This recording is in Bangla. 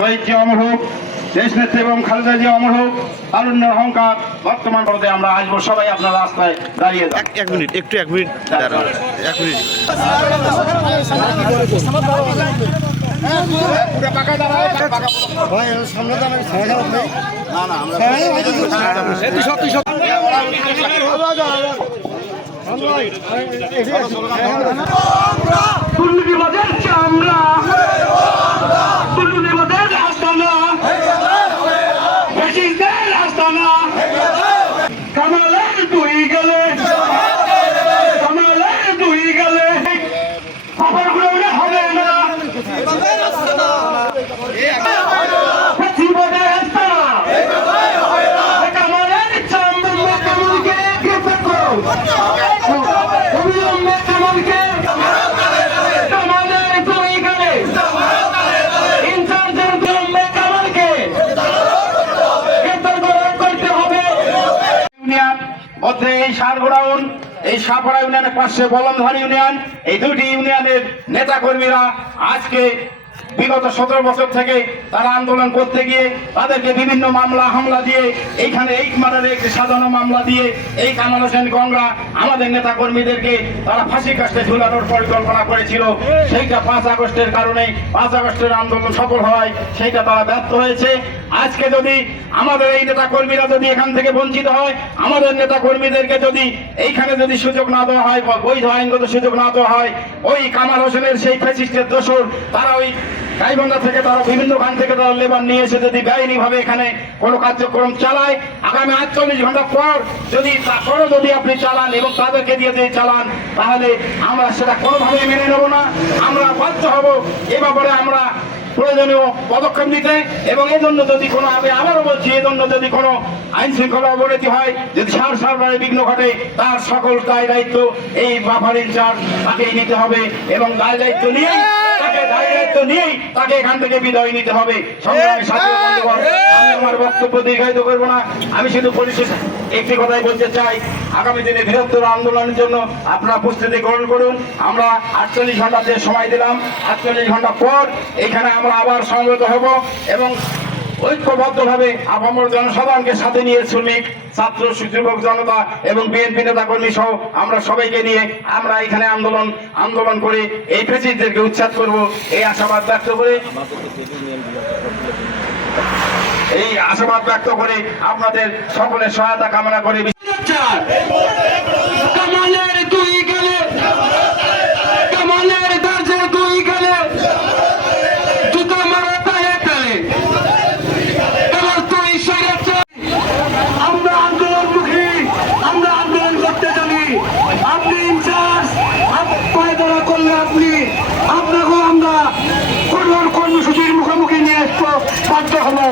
শহীদ জি অমর হোক, দেশ নেত্রী এবং খালেদা জি অমর হোক, তারুণ্যের অহংকার বর্তমান পর্যায়ে আমরা আসবো, সবাই আপনার রাস্তায় দাঁড়িয়ে যান। এক মিনিট, একটু 1 মিনিট দাঁড়ান, 1 মিনিট। দুর্নীতিবাদের চামড়া, দুর্নীতিবাদের আস্তানা, ফ্যাসিস্টদের আস্তানা, কামালের দুই গেলে, কামালের দুই গেলে খবরগুলো হবে না। ফ্যাসিস্টদের আস্তানা, কামালের চামড়া, কামালকে গ্রেফতার করো, অবিলম্বে কামালকে এই সারগোড়াউন, এই সাপাড়া ইউনিয়নের পাশে বলমধারী ইউনিয়ন, এই দুটি ইউনিয়নের নেতা কর্মীরা আজকে বিগত 17 বছর থেকে তারা আন্দোলন করতে গিয়ে তাদেরকে বিভিন্ন মামলা হামলা দিয়ে এইখানে এই মার্ডারে একটি সাজানো মামলা দিয়ে এই কামাল হোসেন গংরা আমাদের নেতা কর্মীদেরকে তারা ফাঁসি কাস্টে ঝুলানোর পরিকল্পনা করেছিল। সেইটা 5 আগস্টের কারণে 5 আগস্টের আন্দোলন সফল হয়, সেইটা তারা ব্যর্থ হয়েছে। আজকে যদি আমাদের এই নেতা কর্মীরা যদি এখান থেকে বঞ্চিত হয়, আমাদের নেতা কর্মীদেরকে যদি এইখানে যদি সুযোগ না দেওয়া হয়, বৈধ আইনগত সুযোগ না দেওয়া হয়, ওই কামাল হোসেনের সেই ফ্যাসিস্টের দোসর তারা ওই গাইবান্ধা থেকে তারা বিভিন্ন গান থেকে তারা লেবার নিয়ে এসে যদি বেআইনি ভাবে এখানে কোনো কার্যক্রম চালায়, আগামী 48 ঘন্টা পর যদি তারপরও যদি আপনি চালান এবং তাদেরকে দিয়ে দিয়ে চালান, তাহলে আমরা সেটা কোনোভাবেই মেনে নেব না। আমরা বাধ্য হব এ ব্যাপারে আমরা প্রয়োজনীয় পদক্ষেপ নিতে, এবং এই জন্য যদি কোনো, আমি আবারও বলছি, এই জন্য যদি কোনো আইন শৃঙ্খলা অবনতি হয়, যদি সার সারবারে বিঘ্ন ঘটে, তার সকল দায় দায়িত্ব এই বাফার ইনচার্জ তাকেই নিতে হবে, এবং দায় দায়িত্ব নিয়েই তাকে এখান থেকে বিদায় নিতে হবে। সংগ্রামী সাথী বন্ধুগণ, আমি আমার বক্তব্য দীর্ঘায়িত করবো না, আমি শুধু পরিশেষ একটি কথাই বলতে চাই, আগামী দিনে বৃহত্তর আন্দোলনের জন্য আপনারা প্রস্তুতি গ্রহণ করুন। আমরা 48 ঘন্টাতে সময় দিলাম, 48 ঘন্টা পর এখানে আমরা আবার সমবেত হব এবং ঐক্যবদ্ধভাবে আপামর জনসাধারণকে সাথে নিয়ে শ্রমিক, ছাত্র, যুবক জনতা এবং বিএনপি নেতা কর্মী সহ আমরা সবাইকে নিয়ে আমরা এখানে আন্দোলন করে এই ফ্যাসিস্টদেরকে উচ্ছেদ করব, এই আশাবাদ ব্যক্ত করে আপনাদের সকলের সহায়তা কামনা করে আপনাকেও আমরা কঠোর কর্মসূচির মুখোমুখি নিয়ে আসবো, বাধ্য হলো।